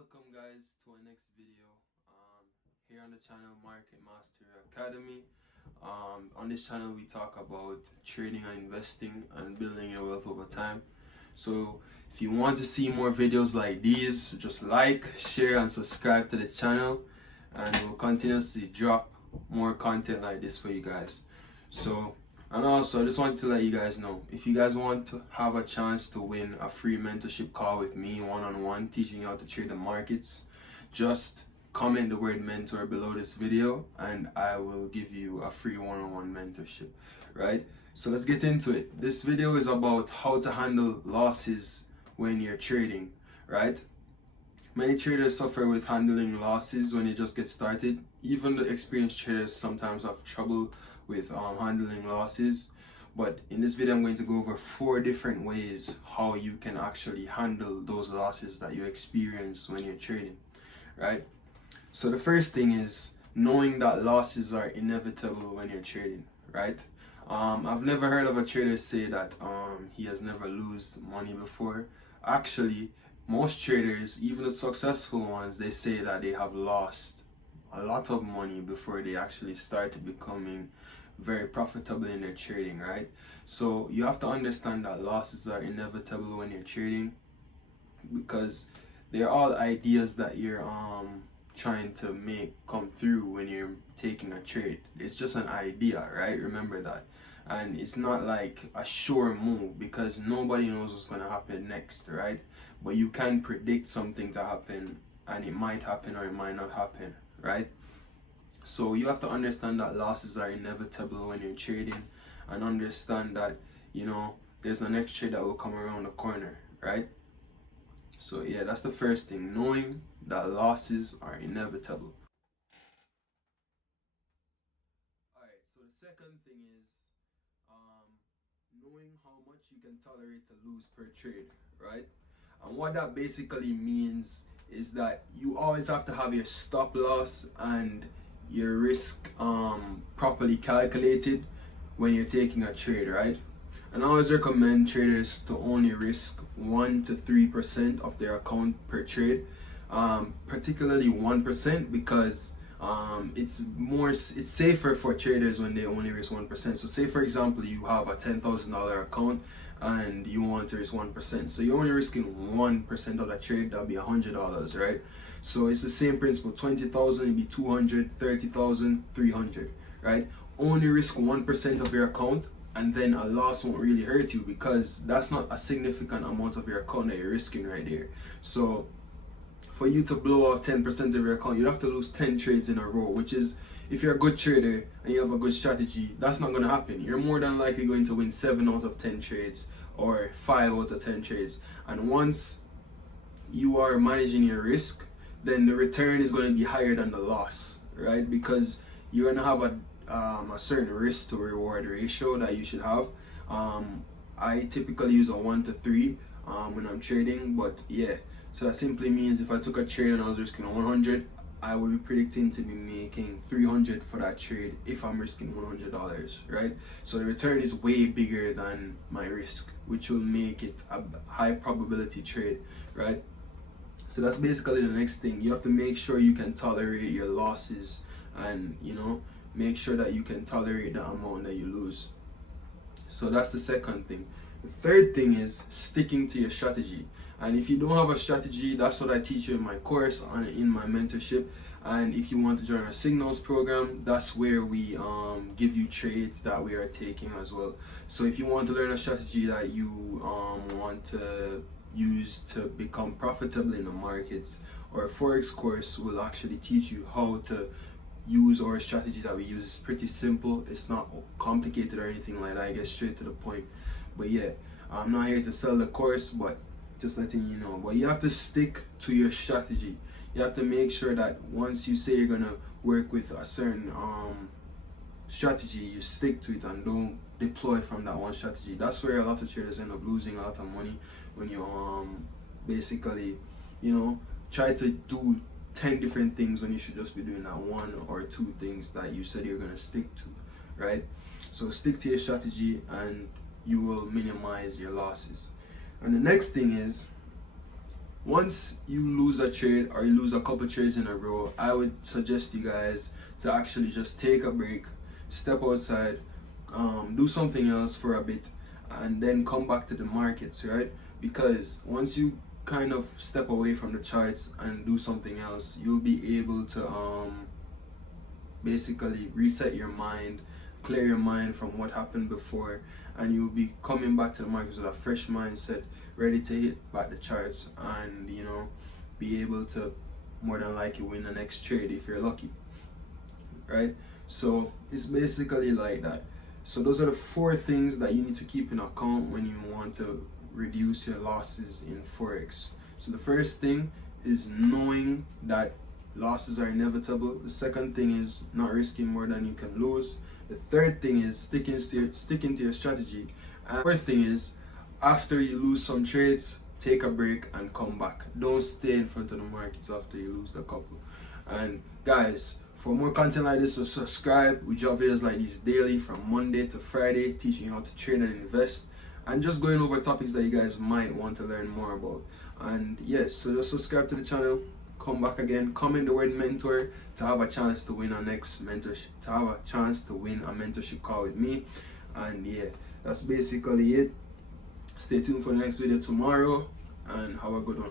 Welcome guys to our next video here on the channel Market Mastery Academy. On this channel we talk about trading and investing and building your wealth over time. So if you want to see more videos like these, just like, share and subscribe to the channel, and we'll continuously drop more content like this for you guys. And also, I just want to let you guys know, if you guys want to have a chance to win a free mentorship call with me one-on-one, teaching you how to trade the markets, just comment the word mentor below this video and I will give you a free one-on-one mentorship, right? So let's get into it. This video is about how to handle losses when you're trading, right? Many traders suffer with handling losses when you just get started. Even the experienced traders sometimes have trouble with handling losses. But in this video, I'm going to go over 4 different ways how you can actually handle those losses that you experience when you're trading, right? So the first thing is knowing that losses are inevitable when you're trading, right? I've never heard of a trader say that he has never lost money before. Actually, most traders, even the successful ones, they say that they have lost a lot of money before they actually started becoming very profitable in their trading, right? So you have to understand that losses are inevitable when you're trading, because they're all ideas that you're trying to make come through when you're taking a trade. It's just an idea, right? Remember that. And it's not like a sure move, because nobody knows what's going to happen next, right? But you can predict something to happen, and it might happen or it might not happen, right? So you have to understand that losses are inevitable when you're trading, and understand that, you know, there's the next trade that will come around the corner, right? So yeah, that's the first thing, knowing that losses are inevitable. Alright, so the second thing is knowing how much you can tolerate to lose per trade, right? And what that basically means is that you always have to have your stop loss and your risk properly calculated when you're taking a trade, right? And I always recommend traders to only risk 1 to 3% of their account per trade, particularly 1%, because it's safer for traders when they only risk 1%. So say for example you have a $10,000 account and you want to risk 1%, so you're only risking 1% of that trade. That'll be $100, right? So it's the same principle. 20,000 it'd be 200, 30,000, 300, right? Only risk 1% of your account, and then a loss won't really hurt you, because that's not a significant amount of your account that you're risking right there. So for you to blow off 10% of your account, you have to lose 10 trades in a row, which is, if you're a good trader and you have a good strategy, that's not going to happen. You're more than likely going to win 7 out of 10 trades or 5 out of 10 trades. And once you are managing your risk, then the return is going to be higher than the loss, right? Because you're going to have a certain risk to reward ratio that you should have. I typically use a 1 to 3 when I'm trading, but yeah. So that simply means if I took a trade and I was risking 100, I would be predicting to be making 300 for that trade if I'm risking $100, right? So the return is way bigger than my risk, which will make it a high probability trade, right? So that's basically the next thing. You have to make sure you can tolerate your losses, and, you know, make sure that you can tolerate the amount that you lose. So that's the second thing. The third thing is sticking to your strategy. And if you don't have a strategy, that's what I teach you in my course and in my mentorship. And if you want to join our signals program, that's where we give you trades that we are taking as well. So if you want to learn a strategy that you want to use to become profitable in the markets, our Forex course will actually teach you how to use our strategy that we use. It's pretty simple. It's not complicated or anything like that. I get straight to the point. But yeah, I'm not here to sell the course, but just letting you know. But you have to stick to your strategy. You have to make sure that once you say you're gonna work with a certain strategy, you stick to it and don't deploy from that one strategy. That's where a lot of traders end up losing a lot of money, when you basically, you know, try to do 10 different things when you should just be doing that 1 or 2 things that you said you're gonna stick to, right? So stick to your strategy and you will minimize your losses. And the next thing is once you lose a trade or you lose a couple trades in a row, I would suggest you guys to actually just take a break, step outside, do something else for a bit, and then come back to the markets, right? Because once you kind of step away from the charts and do something else, you'll be able to basically reset your mind, clear your mind from what happened before, and you'll be coming back to the markets with a fresh mindset, ready to hit back the charts and, you know, be able to more than likely win the next trade if you're lucky, right? So it's basically like that. So those are the 4 things that you need to keep in account when you want to reduce your losses in Forex. So the first thing is knowing that losses are inevitable. The second thing is not risking more than you can lose. The third thing is sticking to your strategy. And the fourth thing is, after you lose some trades, take a break and come back. Don't stay in front of the markets after you lose the couple. And guys, for more content like this, so subscribe. We drop videos like these daily from Monday to Friday, teaching you how to trade and invest, and just going over topics that you guys might want to learn more about. And yes, so just subscribe to the channel, come back again, comment the word mentor to have a chance to win our next mentorship, to have a chance to win a mentorship call with me. And yeah, that's basically it. Stay tuned for the next video tomorrow, and have a good one.